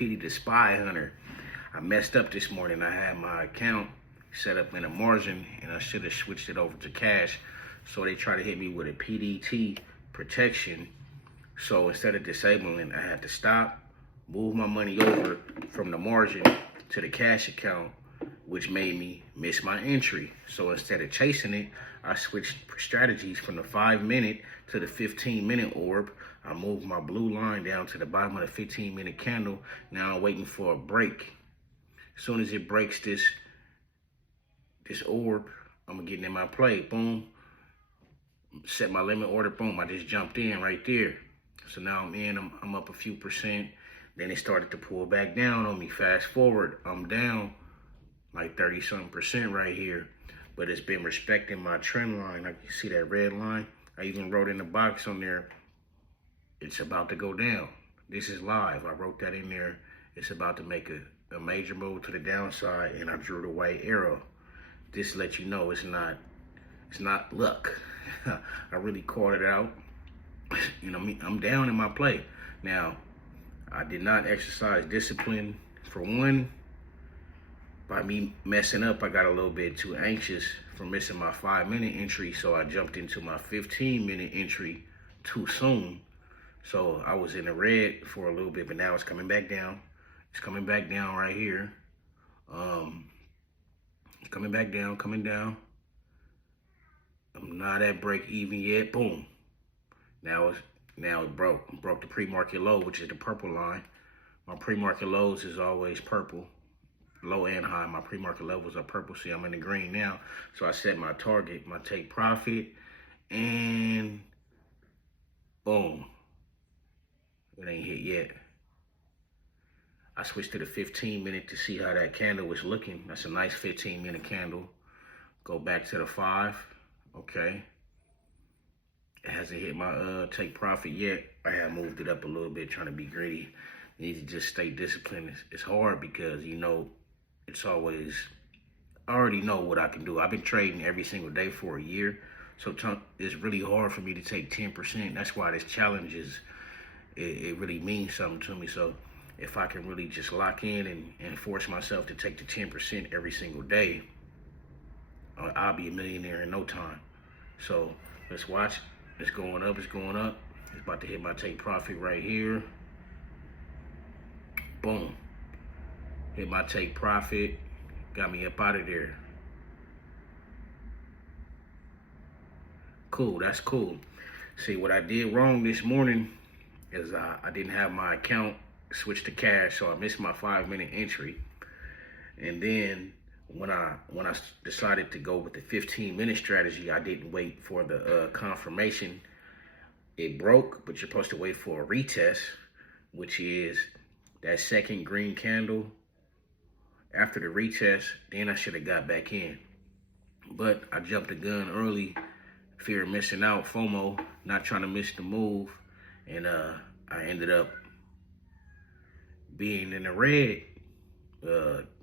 Petey the Spy Hunter. I messed up this morning. I had my account set up in a margin, and I should have switched it over to cash. So they tried to hit me with a PDT protection. So instead of disabling, I had to stop, move my money over from the margin to the cash account, which made me miss my entry. So instead of chasing it, I switched strategies from the 5-minute to the 15-minute orb. I moved my blue line down to the bottom of the 15-minute candle. Now I'm waiting for a break. As soon as it breaks this orb, I'm gonna get in my play. Boom. Set my limit order. Boom. I just jumped in right there. So now I'm in. I'm up a few percent. Then it started to pull back down on me. Fast forward, I'm down like 30-something% right here. But it's been respecting my trend line. I can see that red line. I even wrote in the box on there, it's about to go down. This is live. I wrote that in there. It's about to make a major move to the downside, and I drew the white arrow. This lets you know it's not luck. I really called it out. You know, I'm down in my play. Now, I did not exercise discipline. For one, by me messing up, I got a little bit too anxious for missing my 5-minute entry, so I jumped into my 15-minute entry too soon. So I was in the red for a little bit, but now it's coming back down. It's coming back down right here. It's coming back down, coming down. I'm not at break even yet. Boom. Now it broke. Broke the pre-market low, which is the purple line. My pre-market lows is always purple. Low and high. My pre-market levels are purple. See, I'm in the green now. So I set my target, my take profit, and boom. It ain't hit yet. I switched to the 15-minute to see how that candle was looking. That's a nice 15-minute candle. Go back to the 5. Okay. It hasn't hit my take profit yet. I have moved it up a little bit, trying to be greedy. You need to just stay disciplined. It's hard because, you know, it's always, I already know what I can do. I've been trading every single day for a year. So it's really hard for me to take 10%. That's why this challenge is, it really means something to me. So if I can really just lock in and force myself to take the 10% every single day, I'll be a millionaire in no time. So let's watch. It's going up, it's going up. It's about to hit my take profit right here. Boom. Hit my take profit. Got me up out of there. Cool, that's cool. See, what I did wrong this morning is I didn't have my account switched to cash, so I missed my 5-minute entry. And then when I decided to go with the 15-minute strategy, I didn't wait for the confirmation. It broke, but you're supposed to wait for a retest, which is that second green candle. After the retest, then I should have got back in. But I jumped the gun early, fear of missing out, FOMO, not trying to miss the move. And I ended up being in the red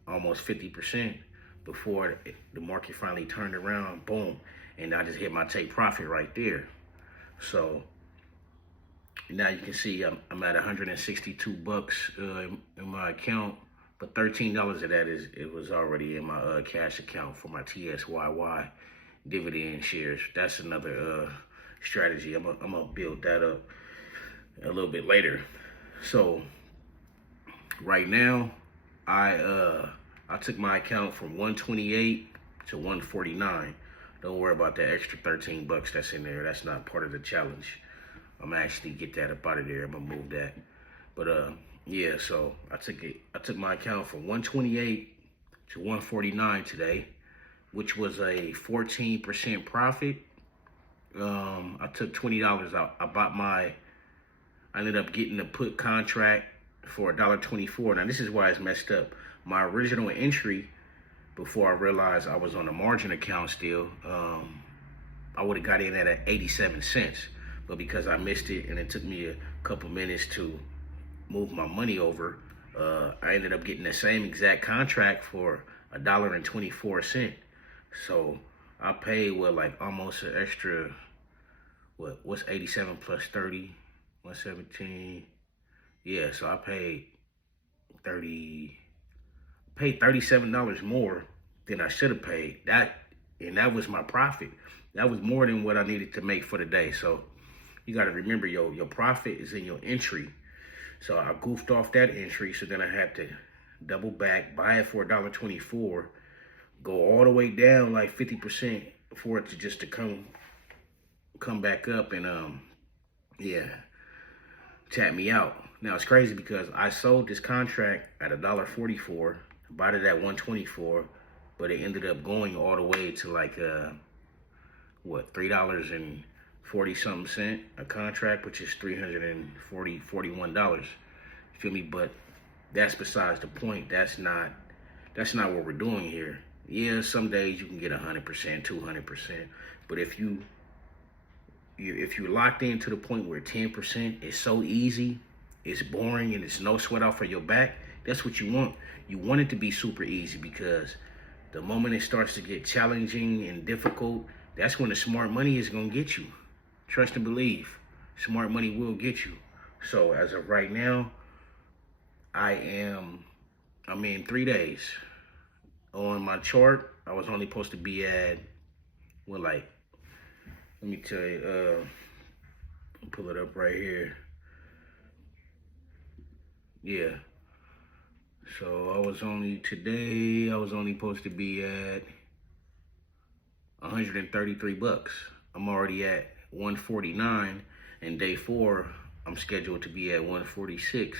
almost 50% before the market finally turned around, boom. And I just hit my take profit right there. So now you can see I'm at 162 bucks in my account, but $13 of that it was already in my cash account for my TSYY dividend shares. That's another strategy. I'm gonna build that up a little bit later. So right now, I took my account from 128 to 149. Don't worry about that extra 13 bucks that's in there. That's not part of the challenge. I'm actually get that up out of there. I'm gonna move that. But yeah, so I took my account from 128 to 149 today, which was a 14% profit. I took $20 out. I ended up getting a put contract for $1.24. Now this is why it's messed up. My original entry, before I realized I was on a margin account still, I would have got in at 87 cents. But because I missed it and it took me a couple minutes to move my money over, I ended up getting the same exact contract for $1.24. So I paid like almost an extra, what's 87 plus 30? 117. Yeah, so I paid $37 more than I should have paid. That was my profit. That was more than what I needed to make for the day. So you got to remember, your profit is in your entry. So I goofed off that entry. So then I had to double back, buy it for $1.24, go all the way down like 50% for it to come back up and tap me out. Now it's crazy because I sold this contract at $1.44, bought it at $1.24, but it ended up going all the way to like $3.40 something a contract, which is $41. You feel me? But that's besides the point. That's not what we're doing here. Yeah, some days you can get 100%, 200%, but if you're locked in to the point where 10% is so easy, it's boring, and it's no sweat off of your back, that's what you want. You want it to be super easy, because the moment it starts to get challenging and difficult, that's when the smart money is going to get you. Trust and believe. Smart money will get you. So as of right now, I'm in 3 days. On my chart, I was only supposed to be at, let me tell you, pull it up right here. Yeah. So I was only supposed to be at $133. I'm already at 149, and day 4, I'm scheduled to be at 146.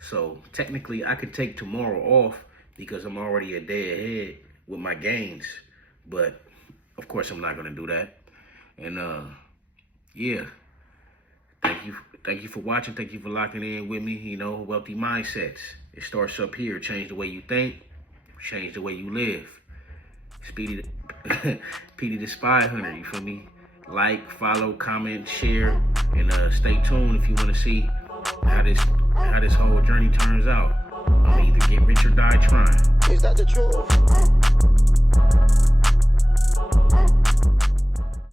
So technically I could take tomorrow off because I'm already a day ahead with my gains. But of course I'm not gonna do that. And yeah. Thank you for watching. Thank you for locking in with me. You know, Wealthy Mindsets. It starts up here. Change the way you think, change the way you live. Petey the Spy Hunter, you feel me? Like, follow, comment, share, and stay tuned if you want to see how this whole journey turns out. I'm either get rich or die trying. Is that the truth?